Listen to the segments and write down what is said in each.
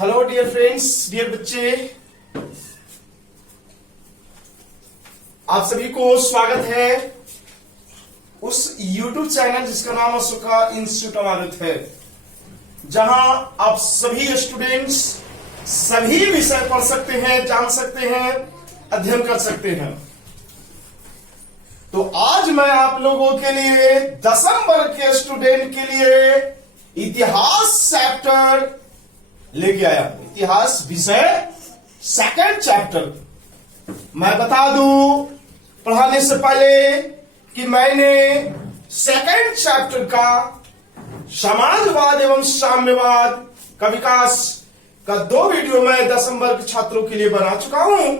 Hello dear friends, dear बच्चे, आप सभी को स्वागत है उस YouTube चैनल जिसका नाम अशोका इंस्टीट्यूट ऑफ आयुर्वेद है, जहां आप सभी स्टूडेंट्स सभी विषय पढ़ सकते हैं, जान सकते हैं, अध्ययन कर सकते हैं। तो आज मैं आप लोगों के लिए 10वीं वर्ग के स्टूडेंट के लिए इतिहास चैप्टर लेके आया हूं। इतिहास विषय सेकंड चैप्टर। मैं बता दूं पढ़ाने से पहले कि मैंने सेकंड चैप्टर का समाजवाद एवं साम्यवाद का विकास का 2 वीडियो मैं 10वीं वर्ग छात्रों के लिए बना चुका हूं।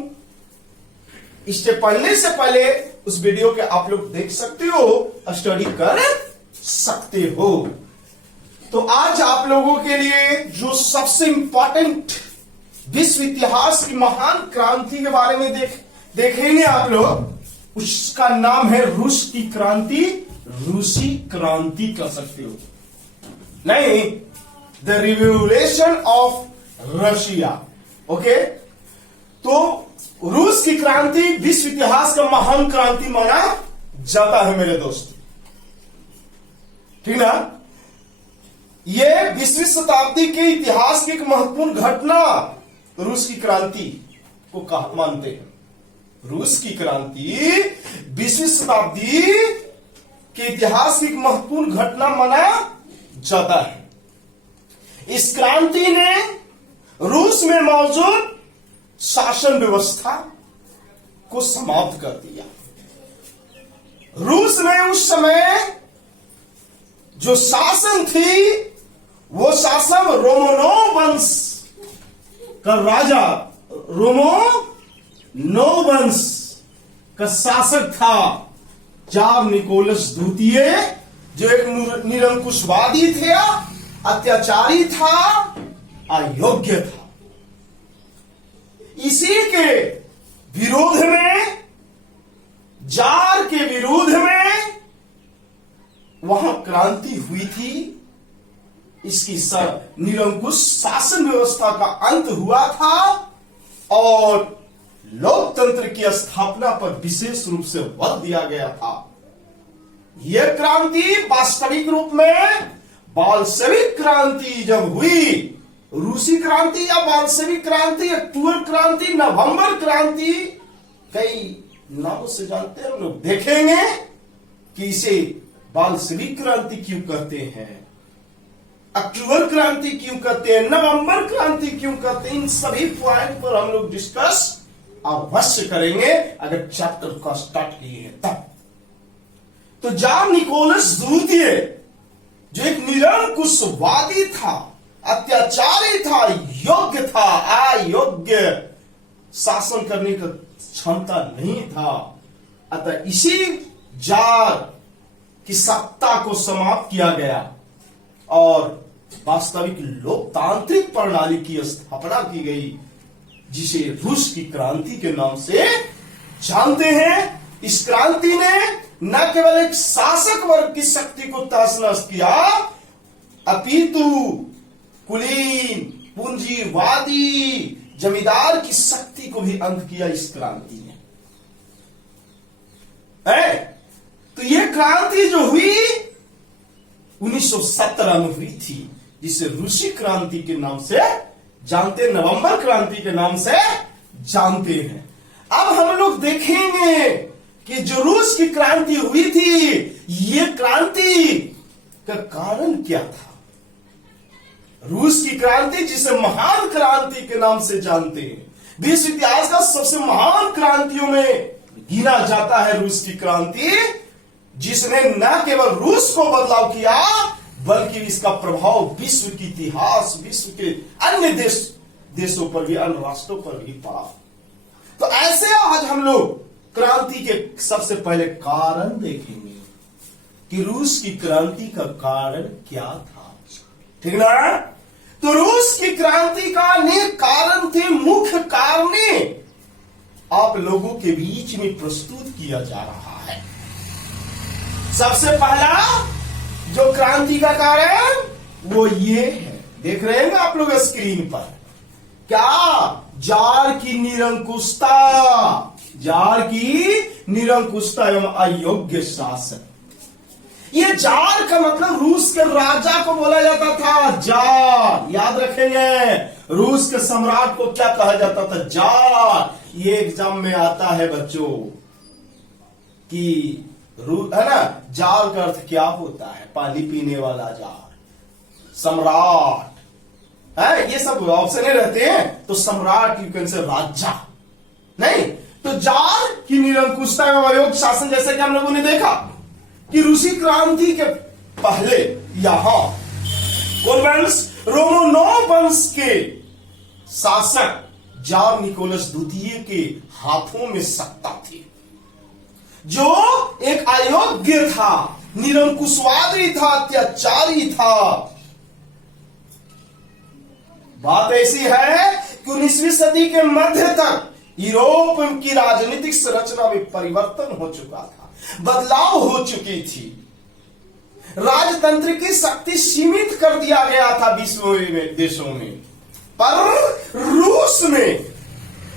इससे पढ़ने से पहले उस वीडियो के आप लोग देख सकते हो, स्टडी कर सकते हो। तो आज आप लोगों के लिए जो सबसे इंपॉर्टेंट विश्व इतिहास की महान क्रांति के बारे में देखेंगे आप लोग, उसका नाम है रूस की क्रांति। रूसी क्रांति कह सकते हो, नहीं, the revolution of Russia. Okay, तो रूस की क्रांति विश्व इतिहास का महान क्रांति माना जाता है मेरे दोस्त, ठीक ना। यह 20वीं शताब्दी के इतिहास की एक महत्वपूर्ण घटना रूस की क्रांति को मानते हैं। रूस की क्रांति 20वीं शताब्दी के इतिहास की एक महत्वपूर्ण घटना माना जाता है। इस क्रांति ने रूस में मौजूद शासन व्यवस्था को समाप्त कर दिया। रूस में उस समय जो शासन थी, वो शासन रोमनोव वंश का राजा, रोमनोव वंश का शासक था जार निकोलस द्वितीय, जो एक निरंकुशवादी थे, अत्याचारी था, अयोग्य था। इसी के विरोध में, जार के विरोध में वहां क्रांति हुई थी। इसकी निरंकुश शासन व्यवस्था का अंत हुआ था और लोकतंत्र की स्थापना पर विशेष रूप से बल दिया गया था। यह क्रांति वास्तविक रूप में बाल्शेविक क्रांति जब हुई, रूसी क्रांति या बाल्शेविक क्रांति, अक्टूबर क्रांति, नवंबर क्रांति, कई नामों से जानते हैं हम लोग। देखेंगे कि इसे बाल्शेविक क्रांति क्यों कहते हैं, अक्टूबर क्रांति क्यों कहते हैं, नवंबर क्रांति क्यों कहते हैं। इन सभी पॉइंट पर हम लोग डिस्कस अवश्य करेंगे अगर चैप्टर का स्टार्ट किए हैं तब। तो जार निकोलस द्वितीय, जो एक निरंकुशवादी था, अत्याचारी था, योग्य था, अयोग्य, शासन करने का क्षमता नहीं था, अतः इसी जार की सत्ता को समाप्त किया गया और वास्तविक लोकतांत्रिक प्रणाली की स्थापना की गई, जिसे रूस की क्रांति के नाम से जानते हैं। इस क्रांति ने न केवल एक शासक वर्ग की शक्ति को तहस-नहस किया, अपितु कुलीन, पूंजीवादी, जमींदार की शक्ति को भी अंत किया इस क्रांति ने। तो यह क्रांति जो हुई 1917 में हुई थी, जिसे रूसी क्रांति के नाम से जानते, नवंबर क्रांति के नाम से जानते हैं। अब हम लोग देखेंगे कि जो रूस की क्रांति हुई थी, यह क्रांति का कारण क्या था। रूस की क्रांति, जिसे महान क्रांति के नाम से जानते हैं, विश्व इतिहास का सबसे महान क्रांतियों में गिना जाता है रूस की क्रांति, जिसने न केवल रूस को बदलाव किया, बल्कि इसका प्रभाव विश्व की इतिहास, विश्व के अन्य देशों पर भी, अन्य राष्ट्रों पर भी पड़ा। तो ऐसे आज हम लोग क्रांति के सबसे पहले कारण देखेंगे कि रूस की क्रांति का कारण क्या था, ठीक ना। तो रूस की क्रांति का अनेक कारण थे। मुख्य कारण आप लोगों के बीच में प्रस्तुत किया जा रहा है। सबसे पहला जो क्रांति का कारण वो ये है, देख रहे हैं आप लोग स्क्रीन पर, क्या? जार की निरंकुशता, जार की निरंकुशता एवं अयोग्य शासन। ये जार का मतलब रूस के राजा को बोला जाता था, जार। याद रखेंगे, रूस के सम्राट को क्या कहा जाता था? जार। ये एग्जाम में आता है बच्चों कि है ना, जार का अर्थ क्या होता है? पानी पीने वाला जार, सम्राट है, ये सब ऑप्शन रहते हैं। तो सम्राट यू कैन से राजा, नहीं तो जार की निरंकुशता एवं अयोग्य शासन। जैसे कि हम लोगों ने देखा कि रूसी क्रांति के पहले यहां कौन वंश? रोमानोव वंश के शासक जार निकोलस द्वितीय के हाथों में सत्ता थी, जो एक अयोग्य था, निरंकुशवादी था, अत्याचारी था। बात ऐसी है कि 19वीं सदी के मध्य तक यूरोप की राजनीतिक संरचना में परिवर्तन हो चुका था, बदलाव हो चुकी थी। राजतंत्र की शक्ति सीमित कर दिया गया था विश्व में, देशों में, पर रूस में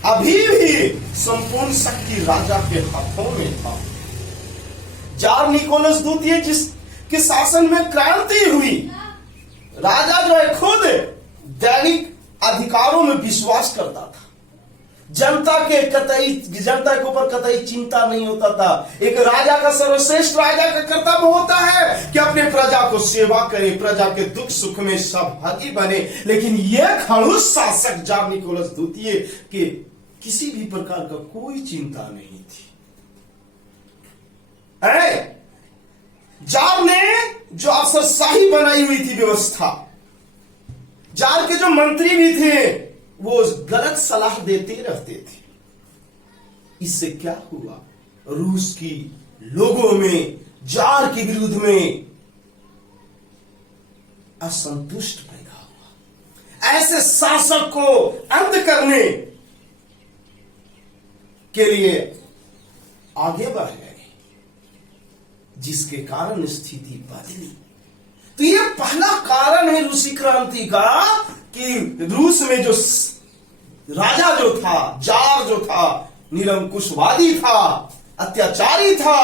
अभी भी संपूर्ण शक्ति राजा के हाथों में था। जार निकोलस द्वितीय जिसके शासन में क्रांति हुई, राजा जो है खुद दैनिक अधिकारों में विश्वास करता था, जनता के ऊपर कतई चिंता नहीं होता था। एक राजा का सर्वश्रेष्ठ राजा का कर्तव्य होता है कि अपने प्रजा को सेवा करे, प्रजा के दुख सुख में सहभागी बने। लेकिन यह खड़ूस शासक जार निकोलस द्वितीय के किसी भी प्रकार का कोई चिंता नहीं थी। जार ने जो अफसरशाही बनाई हुई थी व्यवस्था, जार के जो मंत्री भी थे वो गलत सलाह देते रहते थे। इससे क्या हुआ? रूस की लोगों में जार के विरुद्ध में असंतुष्ट पैदा हुआ। ऐसे शासक को अंत करने के लिए आगे बढ़ गए, जिसके कारण स्थिति बदली। तो यह पहला कारण है रूसी क्रांति का कि रूस में जो राजा जो था, जार जो था, निरंकुशवादी था, अत्याचारी था,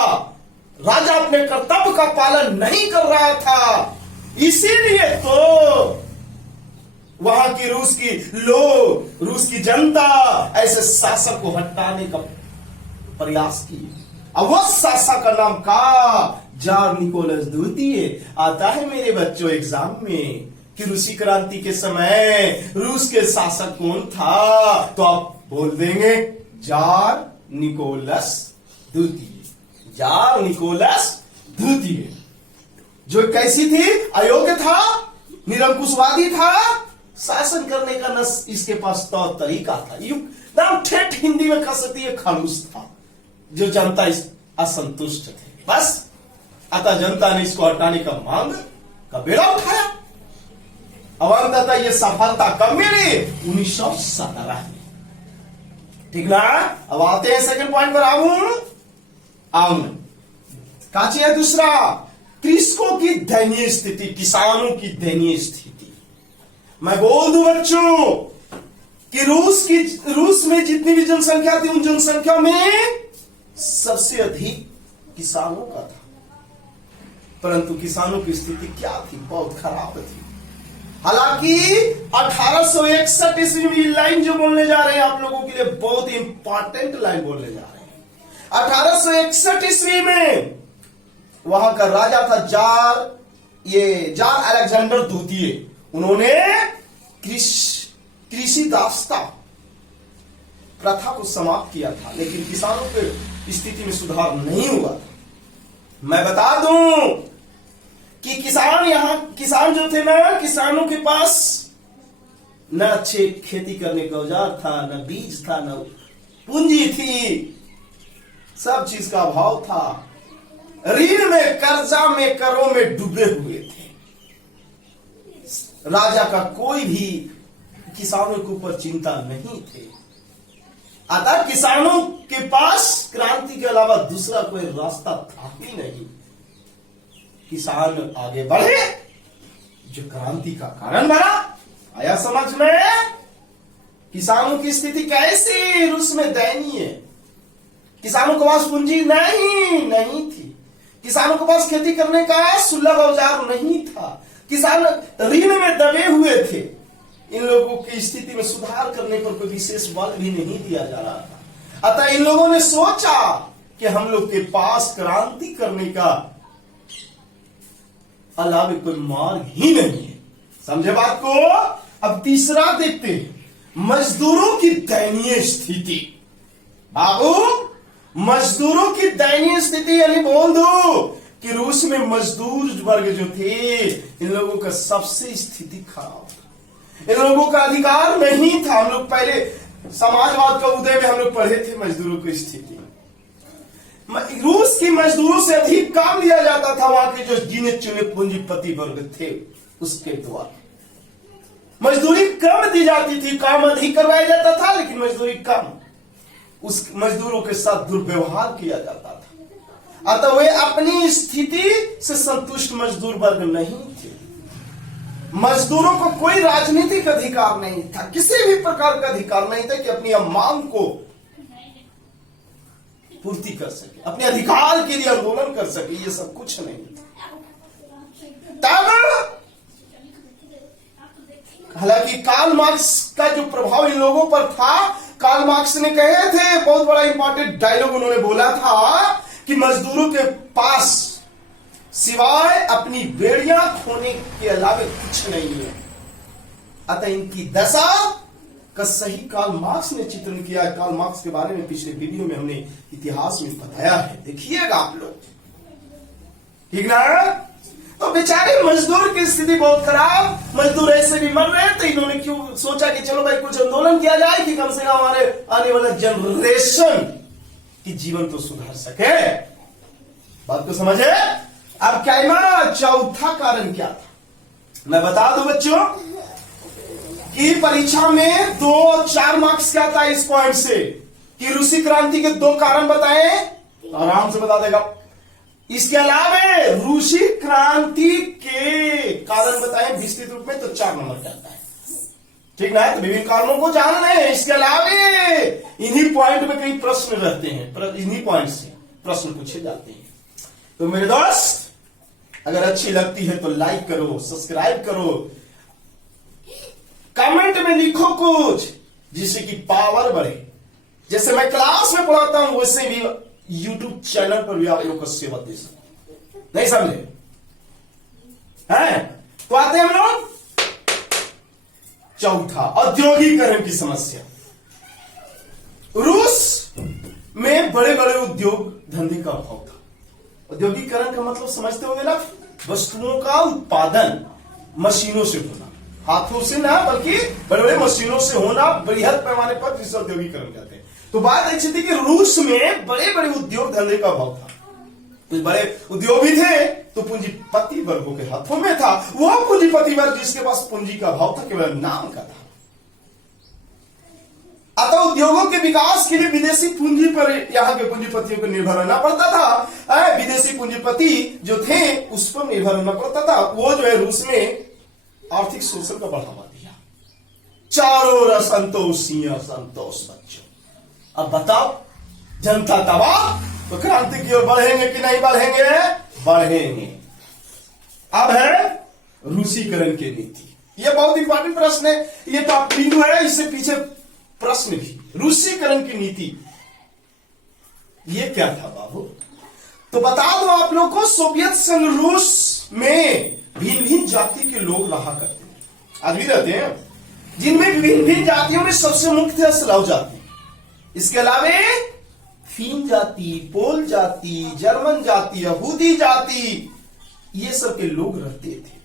राजा अपने कर्तव्य का पालन नहीं कर रहा था। इसीलिए तो वहां की रूस की जनता ऐसे शासक को हटाने का प्रयास की। अब वो शासक का नाम का जार निकोलस द्वितीय आता है मेरे बच्चों एग्जाम में कि रूसी क्रांति के समय रूस के शासक कौन था? तो आप बोल देंगे जार निकोलस द्वितीय। जार निकोलस द्वितीय जो कैसी थी? अयोग्य था, निरंकुशवादी था, शासन करने का न इसके पास तौर तरीका था। एकदम ठेठ हिंदी में कह सकती है खड़ूस था, जो जनता इस असंतुष्ट थे। बस अतः जनता ने इसको हटाने का मांग का बेड़ा उठाया। अब अंततः ये सफलता कब मिली? 1917 में। ठीक ना? अब आते हैं सेकंड पॉइंट पर। आऊं काची है दूसरा, कृषकों की दयनीय स्थिति, किसानों की दयनीय स्थिति। मैं बोल दूं बच्चों कि रूस में जितनी भी जनसंख्या थी, उन जनसंख्या में सबसे अधिक किसानों का था, परंतु किसानों की स्थिति क्या थी? बहुत खराब थी। हालांकि 1861 ईस्वी में लाइन जो बोलने जा रहे हैं आप लोगों के लिए बहुत इंपॉर्टेंट लाइन बोलने जा रहे हैं। 1861 ईस्वी में वहां का राजा था जार अलेक्जेंडर द्वितीय। उन्होंने कृषि दासता प्रथा को समाप्त किया था, लेकिन किसानों की स्थिति में सुधार नहीं हुआ था। मैं बता दूं कि किसान जो थे ना, किसानों के पास न अच्छे खेती करने का औजार था, न बीज था, न पूंजी थी, सब चीज का अभाव था। ऋण में, कर्जा में, करों में डूबे हुए थे। राजा का कोई भी किसानों के ऊपर चिंता नहीं थे। अतः किसानों के पास क्रांति के अलावा दूसरा कोई रास्ता था ही नहीं। किसान आगे बढ़े, जो क्रांति का कारण बना। आया समझ में? किसानों की स्थिति कैसी रूस में दयनीय है। किसानों के पास पूंजी नहीं थी। किसानों के पास खेती करने का सुलभ औजार नहीं था। किसान ऋण में दबे हुए थे। इन लोगों की स्थिति में सुधार करने पर कोई विशेष बल भी नहीं दिया जा रहा था। अतः इन लोगों ने सोचा कि हम लोग के पास क्रांति करने का अलावा कोई मार्ग ही नहीं है। समझे बात को। अब तीसरा देखते हैं, मजदूरों की दयनीय स्थिति। बाबू, मजदूरों की दयनीय स्थिति यानी बोल दो कि रूस में मजदूर वर्ग जो थे, इन लोगों का सबसे स्थिति खराब था। इन लोगों का अधिकार नहीं था। हम लोग पहले समाजवाद का उदय में हम लोग पढ़े थे मजदूरों की स्थिति। रूस की मजदूरों से अधिक काम लिया जाता था वहां के जो गिने चुने पूंजीपति वर्ग थे उसके द्वारा। मजदूरी कम दी जाती थी, काम अधिक करवाया जाता था लेकिन मजदूरी कम। उस मजदूरों के साथ दुर्व्यवहार किया जाता था। अतः वे अपनी स्थिति से संतुष्ट मजदूर वर्ग नहीं थे। मजदूरों को कोई राजनीतिक अधिकार नहीं था, किसी भी प्रकार का अधिकार नहीं था कि अपनी मांग को पूर्ति कर सके, अपने अधिकार के लिए आंदोलन कर सके। ये सब कुछ नहीं। तब हालांकि कार्ल मार्क्स का जो प्रभाव इन लोगों पर था, कार्ल मार्क्स ने कहे थे, बहुत बड़ा इंपॉर्टेंट डायलॉग उन्होंने बोला था कि मजदूरों के पास सिवाय अपनी बेड़ियां खोने के अलावा कुछ नहीं है। अतः इनकी दशा का सही कार्ल मार्क्स ने चित्रण किया। कार्ल मार्क्स के बारे में पिछले वीडियो में हमने इतिहास में बताया है, देखिएगा आप लोग, ठीक ना। तो बेचारे मजदूर की स्थिति बहुत खराब। मजदूर ऐसे भी मर रहे थे। इन्होंने क्यों सोचा कि चलो भाई कुछ आंदोलन किया जाए कि कम से कम हमारे आने वाला जनरेशन की जीवन तो सुधार सके। बात को समझे। अब क्या है, चौथा कारण क्या था मैं बता दूं बच्चों कि परीक्षा में 2 और 4 मार्क्स क्या था इस पॉइंट से कि रूसी क्रांति के 2 कारण बताए, आराम से बता देगा। इसके अलावा रूसी क्रांति के कारण बताए विस्तृत रूप में तो 4 नंबर करता है, ठीक ना। तो विभिन्न कारणों को जानना है। इसके अलावा इन्हीं पॉइंट में कई प्रश्न रहते हैं, इन्हीं पॉइंट से प्रश्न पूछे जाते हैं। तो मेरे दोस्त, अगर अच्छी लगती है तो लाइक करो, सब्सक्राइब करो, कमेंट में लिखो कुछ जिससे कि पावर बढ़े। जैसे मैं क्लास में पढ़ाता हूं वैसे भी यूट्यूब चैनल पर भी आप लोग को सेवा दे सकते। नहीं समझे हैं? तो आते हैं हम लोग चौथा, औद्योगिकरण की समस्या। रूस में बड़े बड़े उद्योग धंधे का अभाव था। औद्योगिकरण का मतलब समझते होंगे ना, वस्तुओं का उत्पादन मशीनों से होना, हाथों से ना बल्कि बड़े बड़े मशीनों से होना, बृहद पैमाने पर, जिसे औद्योगिकरण कहते हैं। तो बात ऐसी थी कि रूस में बड़े बड़े उद्योग धंधे का अभाव था। तो बड़े उद्योग भी थे तो पूंजीपति वर्गों के हाथों में था। वो पूंजीपति वर्ग जिसके पास पूंजी का अभाव था, केवल नाम का था। अतः उद्योगों के विकास के लिए विदेशी पूंजी पर यहां के पूंजीपतियों को निर्भर रहना पड़ता था। विदेशी पूंजीपति जो थे उस पर निर्भर रहना पड़ता था। वो जो है रूस में आर्थिक शोषण का बढ़ावा दिया। चारों ओर असंतोष ही असंतोष बच्चों। अब बताओ, जनता तबाह तो क्रांति की ओर बढ़ेंगे कि नहीं बढ़ेंगे? बढ़ेंगे। अब है रूसीकरण की नीति। यह बहुत इंपॉर्टेंट प्रश्न है। यह टॉप बिंदु है, इससे पीछे प्रश्न भी। रूसीकरण की नीति यह क्या था बाबू? तो बता दो आप लोग को, सोवियत संघ रूस में भिन्न भिन्न जाति के लोग रहा करते हैं, आज भी रहते हैं, जिनमें विभिन्न भिन्न जातियों में सबसे मुख्य है स्लाव जाति। इसके अलावा फिन जाति, पोल जाति, जर्मन जाति, यहूदी जाति, ये सब के लोग रहते थे।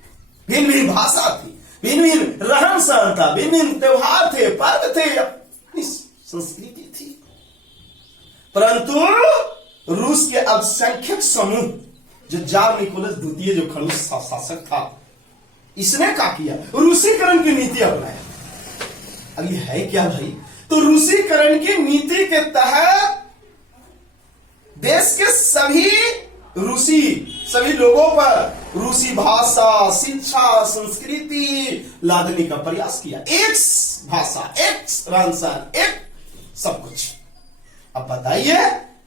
भिन्न भिन्न भाषा थी, भिन्न भिन्न रहन सहन था, भिन्न भिन्न त्योहार थे, पर्व थे, अपनी संस्कृति थी। परंतु रूस के अल्पसंख्यक समूह, जो जार निकोलस द्वितीय जो खड़ूस शासक था, इसने क्या किया? रूसीकरण की नीति अपनाया। अब ये है क्या भाई? तो रूसीकरण की नीति के तहत देश के सभी लोगों पर रूसी भाषा, शिक्षा, संस्कृति लादने का प्रयास किया। एक भाषा, एक रहन सहन, एक सब कुछ। अब बताइए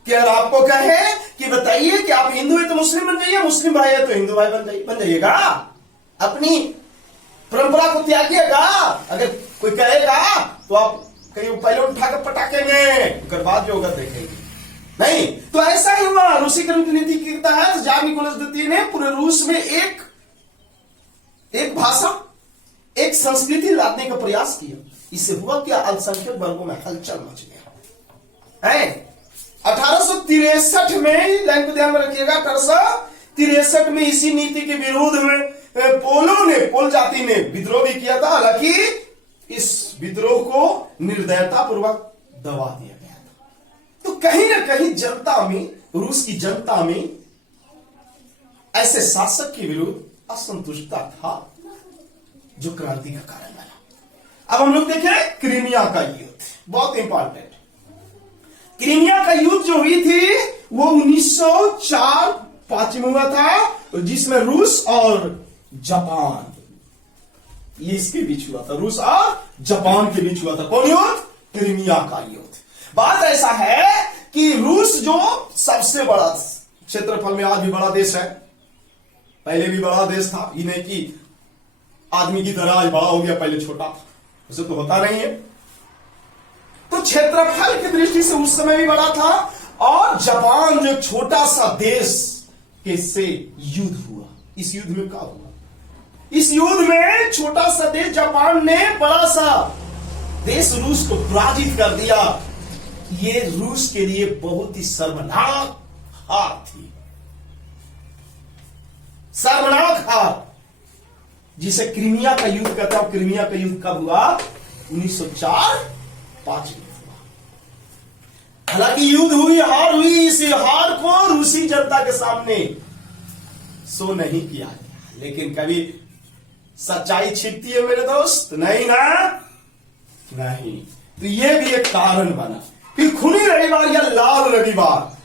कि अगर आपको कहे कि बताइए कि आप हिंदू है तो मुस्लिम बन जाइए, मुस्लिम भाई है तो हिंदू भाई बन जाइएगा, अपनी परंपरा को त्यागिएगा। अगर कोई कहेगा तो आप कहीं पहले उठा कर पटाखेंगे, उसके बाद जो होगा देखेंगे। नहीं तो ऐसा ही हुआ। रूसी क्रांति नीति के तहत जार निकोलस द्वितीय ने पूरे रूस में एक भाषा, एक संस्कृति लादने का प्रयास किया। इससे हुआ क्या, अल्पसंख्यक वर्गों में हलचल मच गया है। 1863 में, लाइन को ध्यान में रखिएगा, 1863 में इसी नीति के विरोध में पोल जाति ने विद्रोह भी किया था। हालांकि इस विद्रोह को निर्दयता पूर्वक दबा दिया गया था। तो कहीं ना कहीं जनता में, रूस की जनता में ऐसे शासक के विरुद्ध असंतुष्टता था जो क्रांति का कारण बना। अब हम लोग देखें क्रीमिया का युद्ध, बहुत इंपॉर्टेंट। क्रीमिया का युद्ध जो हुई थी वो 1904-5 में हुआ था, जिसमें रूस और जापान, ये इसके बीच हुआ था, रूस और जापान के बीच हुआ था। कौन युद्ध? क्रीमिया का युद्ध। बात ऐसा है कि रूस जो सबसे बड़ा क्षेत्रफल में आज भी बड़ा देश है, पहले भी बड़ा देश था, ये नहीं कि आदमी की तरह आज बड़ा हो गया, पहले छोटा था, उसे तो होता नहीं है। तो क्षेत्रफल की दृष्टि से उस समय भी बड़ा था, और जापान जो छोटा सा देश के से युद्ध हुआ। इस युद्ध में क्या हुआ? इस युद्ध में छोटा सा देश जापान ने बड़ा सा देश रूस को पराजित कर दिया। ये रूस के लिए बहुत ही शर्मनाक हार थी, शर्मनाक हार, जिसे क्रीमिया का युद्ध कहता हूं। क्रीमिया का युद्ध कब हुआ? 1904-5 में हुआ। हालांकि युद्ध हुई, हार हुई, इस हार को रूसी जनता के सामने शो नहीं किया गया। लेकिन कभी सच्चाई छिपती है मेरे दोस्त? नहीं ना, नहीं। तो यह भी एक कारण बना। फिर खूनी रविवार या लाल रविवार,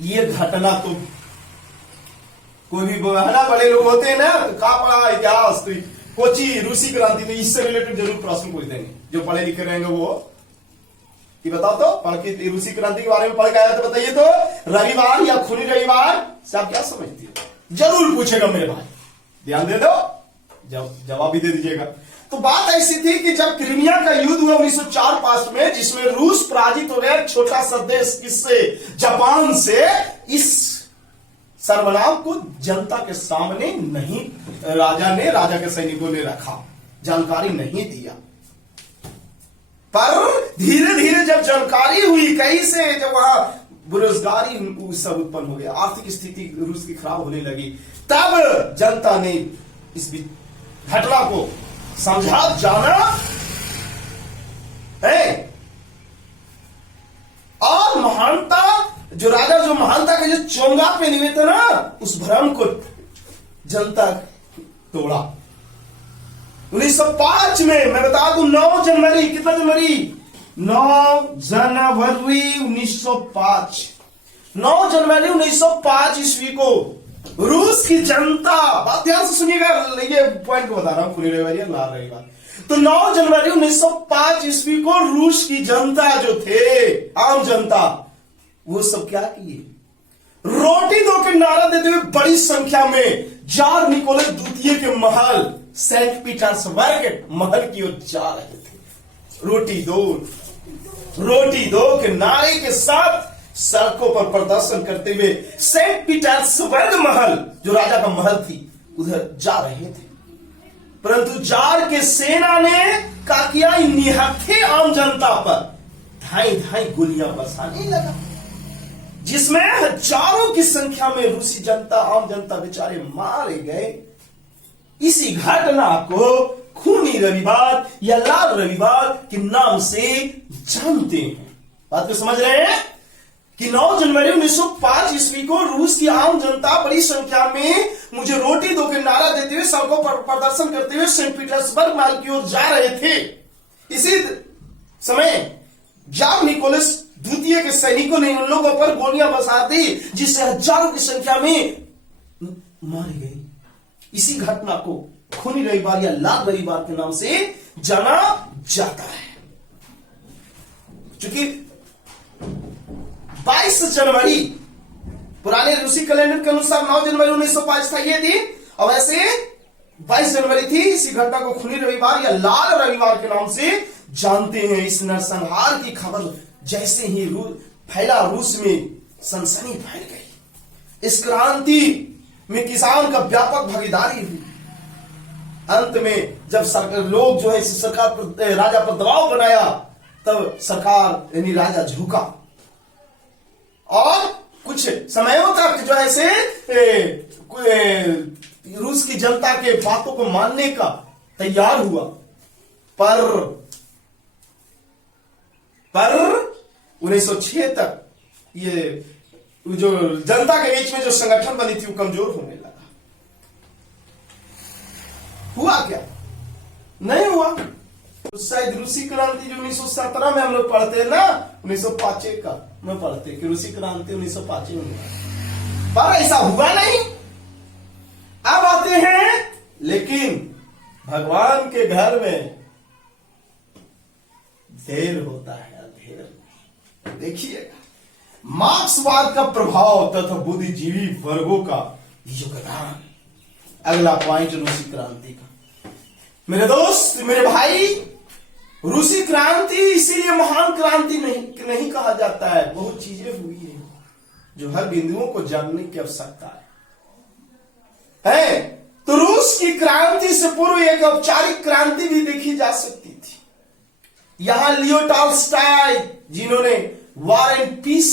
ये घटना तो कोई भी बड़े लोग होते हैं ना, कहा पढ़ा इतिहास, तो कोची रूसी क्रांति, तो इससे रिलेटेड जरूर प्रश्न पूछ देंगे जो पढ़े लिखे रहेंगे वो। कि बताओ तो, पढ़ के रूसी क्रांति के बारे में पढ़ के आया तो बताइए तो, रविवार या खूनी रविवार से आप क्या समझती हो? जरूर पूछेगा मेरे भाई, ध्यान दे दो, जवाब भी दे दीजिएगा। तो बात ऐसी थी कि जब क्रीमिया का युद्ध हुआ 1904-5 में, जिसमें रूस पराजित हो गया, छोटा सा देश, किससे? जापान से। इस सर्वनाम को जनता के सामने नहीं, राजा के सैनिकों ने रखा, जानकारी नहीं दिया। पर धीरे धीरे जब जानकारी हुई, कहीं से, जब वहां बेरोजगारी सब उत्पन्न हो गया, आर्थिक स्थिति रूस की खराब होने लगी, तब जनता ने इस घटना को समझा, जाना है, और महानता, जो राजा जो महानता के जो चोंगा पे लिए थे ना, उस भ्रम को जनता तोड़ा। 1905 में, मैं बता दूं, 9 जनवरी, कितना जनवरी? 9 जनवरी 1905, 9 जनवरी 1905 ईस्वी को रूस की जनता, बात ध्यान से सुनिएगा, ये पॉइंट को बता रहा हूं, पूरी रविवार या लाल रविवार। तो 9 जनवरी 1905 ईस्वी को रूस की जनता जो थे, आम जनता, वो सब क्या किए? रोटी दो के नारा देते हुए बड़ी संख्या में जार निकोलस द्वितीय के महल, सेंट पीटर्सबर्ग महल की ओर जा रहे थे। रोटी दो के नारे के साथ सड़कों पर प्रदर्शन करते हुए सेंट पीटर्सबर्ग महल, जो राजा का महल थी, उधर जा रहे थे। परंतु जार के सेना ने क्या किया? निहत्थे आम जनता पर धाई धाई गोलियां बरसाने लगा, जिसमें हजारों की संख्या में रूसी जनता, आम जनता बेचारे मारे गए। इसी घटना को खूनी रविवार या लाल रविवार के नाम से जानते हैं। बात को समझ रहे हैं कि 9 जनवरी 1905 ईस्वी को रूस की आम जनता बड़ी संख्या में मुझे रोटी दो के नारा देते हुए, सड़कों पर प्रदर्शन करते हुए सेंट पीटर्सबर्ग महल की ओर जा रहे थे। इसी समय जार निकोलस द्वितीय के सैनिकों ने उन लोगों पर गोलियां बरसा दी, जिससे हजारों की संख्या में मारे गए। इसी घटना को खूनी रविवार या लाल रविवार के नाम से जाना जाता है। क्योंकि 22 जनवरी पुराने रूसी कैलेंडर के अनुसार 9 जनवरी 1905 था ये दिन, और वैसे 22 जनवरी थी। इसी घटना को खूनी रविवार या लाल रविवार के नाम से जानते हैं। इस नरसंहार की खबर जैसे ही फैला, रूस में सनसनी फैल गई। इस क्रांति में किसान का व्यापक भागीदारी हुई। अंत में जब सरकार लोग जो है सरकार पर, राजा पर दबाव बनाया, तब सरकार यानी राजा झुका और कुछ समयों तक जो है रूस की जनता के बातों को मानने का तैयार हुआ। पर 1906 तक ये जो जनता के बीच में जो संगठन बनी थी वो कमजोर होने लगा। हुआ क्या? नहीं हुआ। तो शायद रूसी क्रांति जो 1917 में हम लोग पढ़ते हैं ना, 1905 का में पढ़ते कि रूसी क्रांति 1905 में हुआ, पर ऐसा हुआ नहीं। अब आते हैं, लेकिन भगवान के घर में देर होता है, अंधेर। देखिएगा मार्क्सवाद का प्रभाव तथा बुद्धिजीवी वर्गों का योगदान। अगला पॉइंट रूसी क्रांति का। मेरे दोस्त, मेरे भाई, रूसी क्रांति इसीलिए महान क्रांति नहीं कहा जाता है। बहुत चीजें हुई है जो हर बिंदुओं को जानने की आवश्यकता है। तो रूस की क्रांति से पूर्व एक औपचारिक क्रांति भी देखी जा सकती थी। यहां लियो टॉल्स्टॉय, जिन्होंने वॉर एंड पीस,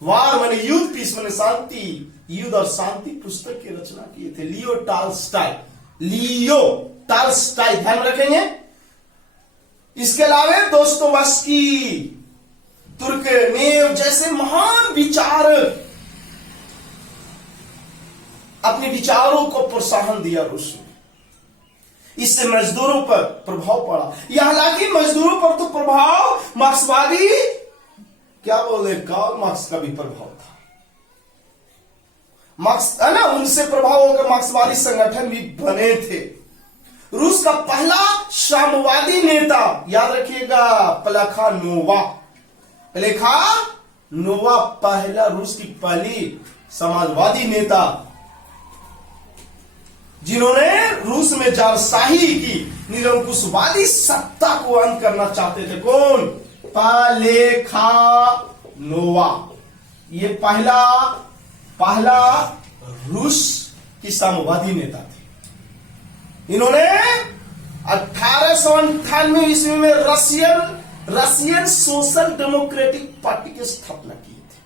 वॉर माने युद्ध, पीस माने शांति, युद्ध और शांति पुस्तक की रचना किए थे। लियो टॉल्स्टॉय ध्यान रखेंगे। इसके अलावा दोस्तोवस्की, तुर्गेनेव जैसे महान विचारक अपने विचारों को प्रोत्साहन दिया रूस में। इससे मजदूरों पर प्रभाव पड़ा। हालांकि मजदूरों पर तो प्रभाव मार्क्सवादी, क्या बोले, कार्ल मार्क्स का भी प्रभाव था। मार्क्स है ना, उनसे प्रभाव होकर मार्क्सवादी संगठन भी बने थे। रूस का पहला साम्यवादी नेता, याद रखिएगा, प्लेखानोवा पहला रूस की पहली समाजवादी नेता, जिन्होंने रूस में जारशाही की निरंकुशवादी सत्ता को अंत करना चाहते थे। कौन? प्लेखानोवा। ये पहला रूस की साम्यवादी नेता थे। इन्होंने 1898 ईस्वी में रशियन सोशल डेमोक्रेटिक पार्टी की स्थापना की थी।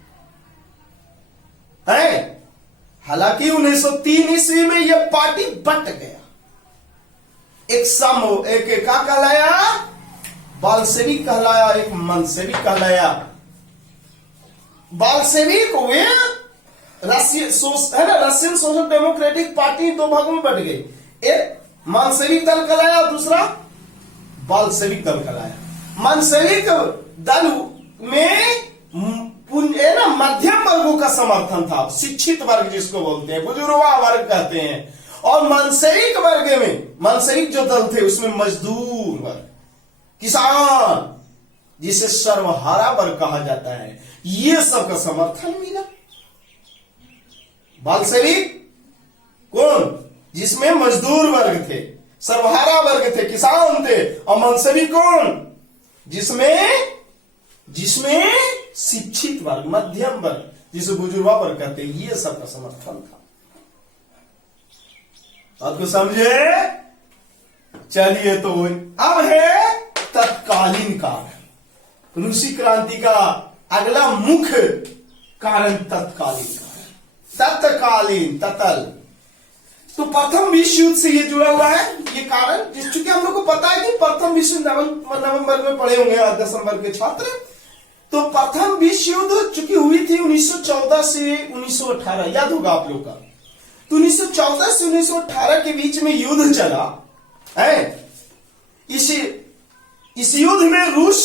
हालांकि 1903 ईस्वी में यह पार्टी बंट गया। एक क्या कहलाया? बाल्शेविक कहलाया, एक मनसेविक कहलाया। बाल्शेविक वे रशियन सोशल डेमोक्रेटिक पार्टी दो भागों में बंट गई। एक मनसेविक दल कहलाया, दूसरा बाल्शेविक दल कहलाया। मनसेविक दल में मध्यम वर्गों का समर्थन था, शिक्षित वर्ग जिसको बोलते हैं, बुजुर्गा वर्ग कहते हैं। और मनसेविक वर्ग में, मनसेविक जो दल थे उसमें मजदूर वर्ग, किसान, जिसे सर्वहारा वर्ग कहा जाता है, ये सब का समर्थन मिला। बाल्शेविक कौन? जिसमें मजदूर वर्ग थे, सर्वहारा वर्ग थे, किसान थे। और मनसेविक कौन? जिसमें शिक्षित वर्ग, मध्यम वर्ग, जिसे बुजुर्गा वर्ग कहते हैं, ये सब का समर्थन था। आपको समझे? चलिए, तो अब है तत्कालीन कारण। रूसी क्रांति का अगला मुख्य कारण तत्कालीन कारण, तत्ल। तो प्रथम विश्व युद्ध से ये जुड़ा हुआ है ये कारण, चूंकि हम लोग को पता है कि प्रथम विश्व नवंबर में पढ़े होंगे 10 के छात्र। तो प्रथम विश्व युद्ध चूंकि हुई थी 1914 से 1918, याद होगा आप लोग का। तो 1914 से 1918 के बीच में युद्ध चला है। इस युद्ध में रूस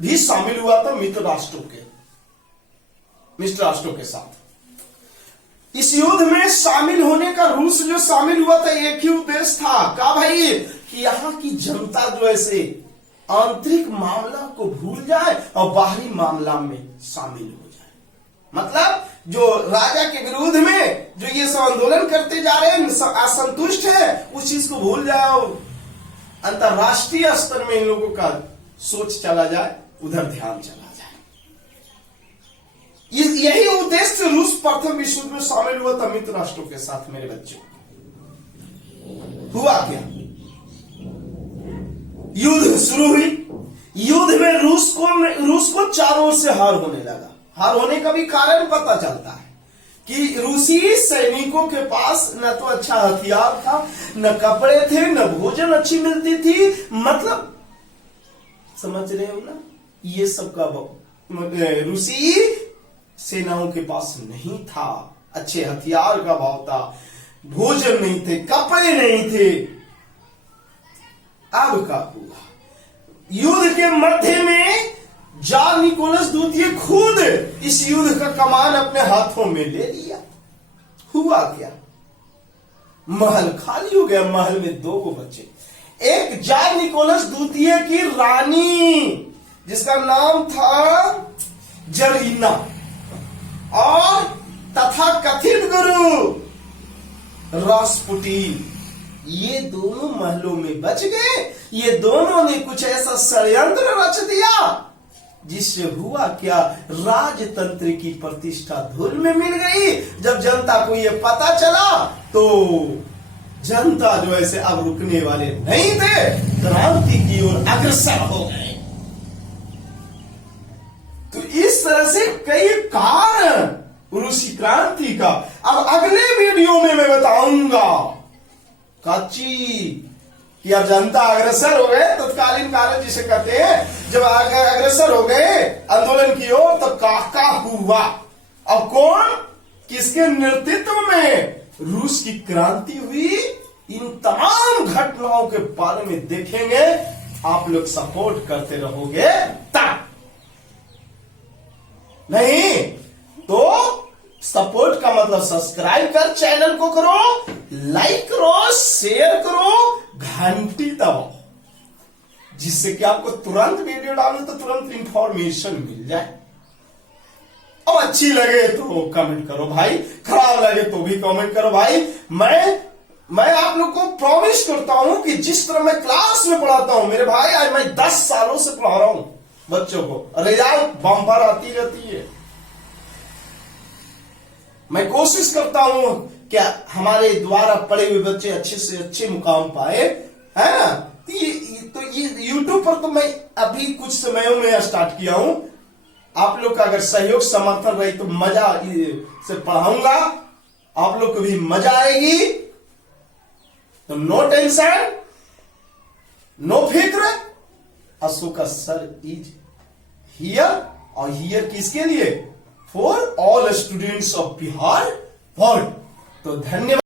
भी शामिल हुआ था मित्र राष्ट्रों के साथ। इस युद्ध में शामिल होने का, रूस जो शामिल हुआ था, एक ही उद्देश्य था। क्या भाई? कि यहां की जनता जो है आंतरिक मामला को भूल जाए और बाहरी मामला में शामिल हो जाए। मतलब जो राजा के विरोध में जो ये सब आंदोलन करते जा रहे हैं, असंतुष्ट है, उस चीज को भूल जाए और अंतरराष्ट्रीय स्तर में इन लोगों का सोच चला जाए, उधर ध्यान चला जाए। यही उद्देश्य से रूस प्रथम विश्व युद्ध में शामिल हुआ था मित्र राष्ट्रों के साथ। मेरे बच्चों, हुआ क्या? युद्ध शुरू हुई। युद्ध में रूस को चारों ओर से हार होने लगा। हार होने का भी कारण पता चलता है कि रूसी सैनिकों के पास न तो अच्छा हथियार था, न कपड़े थे, न भोजन अच्छी मिलती थी। मतलब समझ रहे हो ना, ये सब का रूसी सेनाओं के पास नहीं था। अच्छे हथियार का भाव था, भोजन नहीं थे, कपड़े नहीं थे। अब क्या हुआ? युद्ध के मध्य में जार निकोलस द्वितीय खुद इस युद्ध का कमान अपने हाथों में ले लिया। हुआ क्या? महल खाली हो गया। महल में 2 को बचे। एक जार निकोलस द्वितीय की रानी जिसका नाम था जरीना, और तथा कथित गुरु रास्पुटीन, ये दोनों महलों में बच गए। ये दोनों ने कुछ ऐसा षड्यंत्र रच दिया जिससे हुआ क्या? राजतंत्र की प्रतिष्ठा धूल में मिल गई। जब जनता को ये पता चला तो जनता जो ऐसे अब रुकने वाले नहीं थे, क्रांति की ओर अग्रसर हो गए। तो इस तरह से कई कारण रूसी क्रांति का अब अगले वीडियो में मैं बताऊंगा। काची कि अब जनता अग्रसर हो गए, तत्कालीन कारण जिसे कहते हैं, जब अग्रसर हो गए आंदोलन की ओर, तब का हुआ और कौन किसके नेतृत्व में रूस की क्रांति हुई, इन तमाम घटनाओं के बारे में देखेंगे। आप लोग सपोर्ट करते रहोगे तब, नहीं तो सपोर्ट का मतलब सब्सक्राइब कर चैनल को करो, लाइक करो, शेयर करो, घंटी दबाओ, जिससे कि आपको तुरंत वीडियो डालूं तो तुरंत इंफॉर्मेशन मिल जाए। और अच्छी लगे तो कमेंट करो भाई, खराब लगे तो भी कमेंट करो भाई। मैं आप लोग को प्रॉमिस करता हूं कि जिस तरह मैं क्लास में पढ़ाता हूं मेरे भाई, आज मैं 10 सालों से पढ़ा रहा हूं बच्चों को, रिजल्ट बम्पर आती रहती है। मैं कोशिश करता हूं क्या हमारे द्वारा पढ़े हुए बच्चे अच्छे से अच्छे मुकाम पाए, है ना। तो ये YouTube पर तो मैं अभी कुछ समयों में स्टार्ट किया हूं। आप लोग का अगर सहयोग समर्थन रही तो मजा से पढ़ाऊंगा, आप लोग को भी मजा आएगी। तो नो टेंशन, नो फिक्र, अशोका सर इज हियर। और हियर किसके लिए? For all students of Bihar world. तो धन्यवाद।